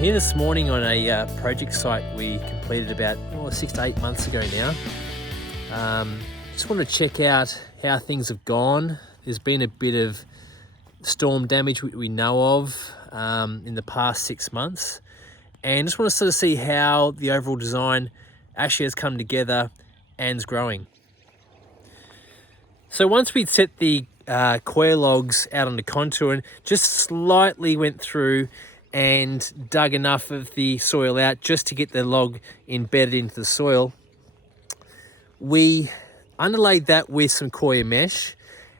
here this morning on a project site we completed about 6 to 8 months ago now. Just want to check out how things have gone. There's been a bit of storm damage we know of in the past 6 months, and just want to sort of see how the overall design actually has come together and is growing. So once we'd set the coir logs out on the contour and just slightly went through and dug enough of the soil out just to get the log embedded into the soil, we underlaid that with some coir mesh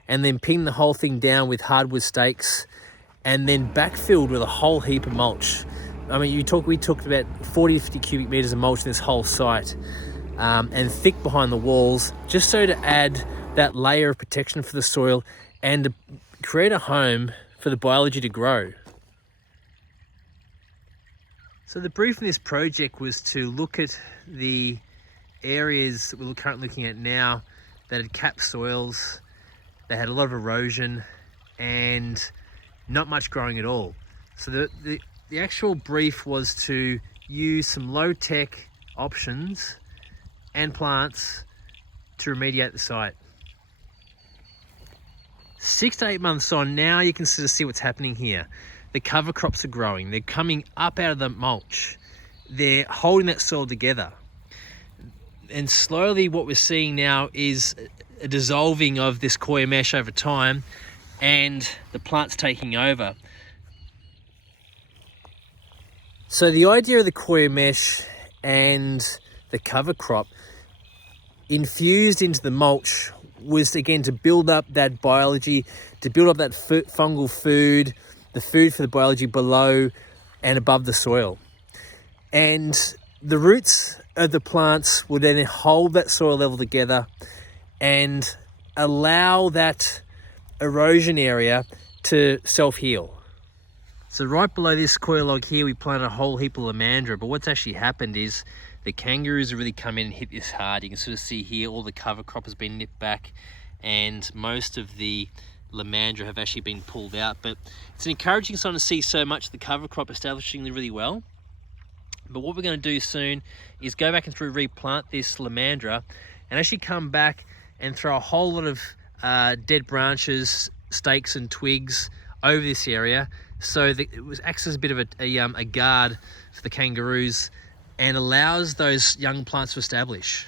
and then pinned the whole thing down with hardwood stakes and then backfilled with a whole heap of mulch. I mean, we talked about 40 to 50 cubic meters of mulch in this whole site, and thick behind the walls, just so to add that layer of protection for the soil and to create a home for the biology to grow. So the brief in this project was to look at the areas that we're currently looking at now that had capped soils, they had a lot of erosion and not much growing at all. So the actual brief was to use some low-tech options and plants to remediate the site. 6 to 8 months on now, you can sort of see what's happening here. The cover crops are growing. They're coming up out of the mulch. They're holding that soil together. And slowly what we're seeing now is a dissolving of this coir mesh over time and the plant's taking over. So the idea of the coir mesh and the cover crop infused into the mulch was, again, to build up that biology, to build up that fungal food, the food for the biology below and above the soil. And the roots of the plants would then hold that soil level together and allow that erosion area to self-heal. So right below this coir log here, we planted a whole heap of lomandra, but what's actually happened is the kangaroos have really come in and hit this hard. You can sort of see here all the cover crop has been nipped back and most of the lomandra have actually been pulled out, but it's an encouraging sign to see so much of the cover crop establishing really well. But what we're going to do soon is go back and replant this lomandra and actually come back and throw a whole lot of dead branches, stakes and twigs over this area so that it acts as a bit of a guard for the kangaroos and allows those young plants to establish.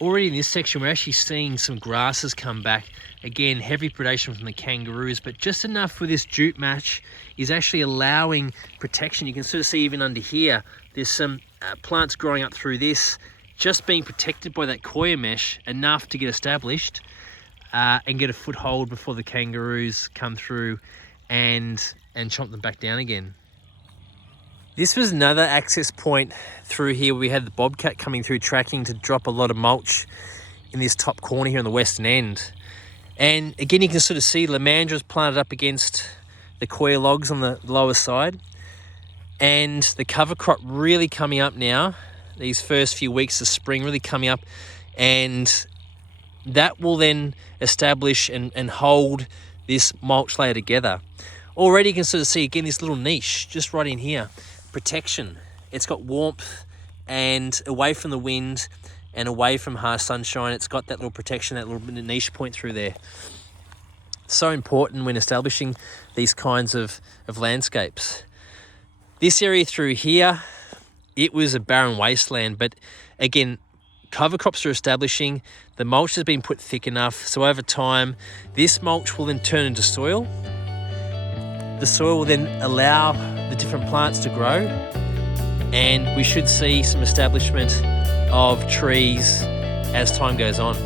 Already in this section, we're actually seeing some grasses come back. Again, heavy predation from the kangaroos, but just enough for this jute match is actually allowing protection. You can sort of see even under here, there's some plants growing up through this, just being protected by that coir mesh enough to get established and get a foothold before the kangaroos come through and chomp them back down again. This was another access point through here where we had the bobcat coming through tracking to drop a lot of mulch in this top corner here on the western end. And again, you can sort of see lomandras planted up against the coir logs on the lower side, and the cover crop really coming up now, these first few weeks of spring really coming up, and that will then establish and hold this mulch layer together. Already you can sort of see again this little niche just right in here. Protection. It's got warmth and away from the wind and away from harsh sunshine. It's got that little protection, that little niche point through there. So important when establishing these kinds of landscapes. This area through here, it was a barren wasteland, but again, cover crops are establishing, the mulch has been put thick enough, so over time, this mulch will then turn into soil. The soil will then allow the different plants to grow, and we should see some establishment of trees as time goes on.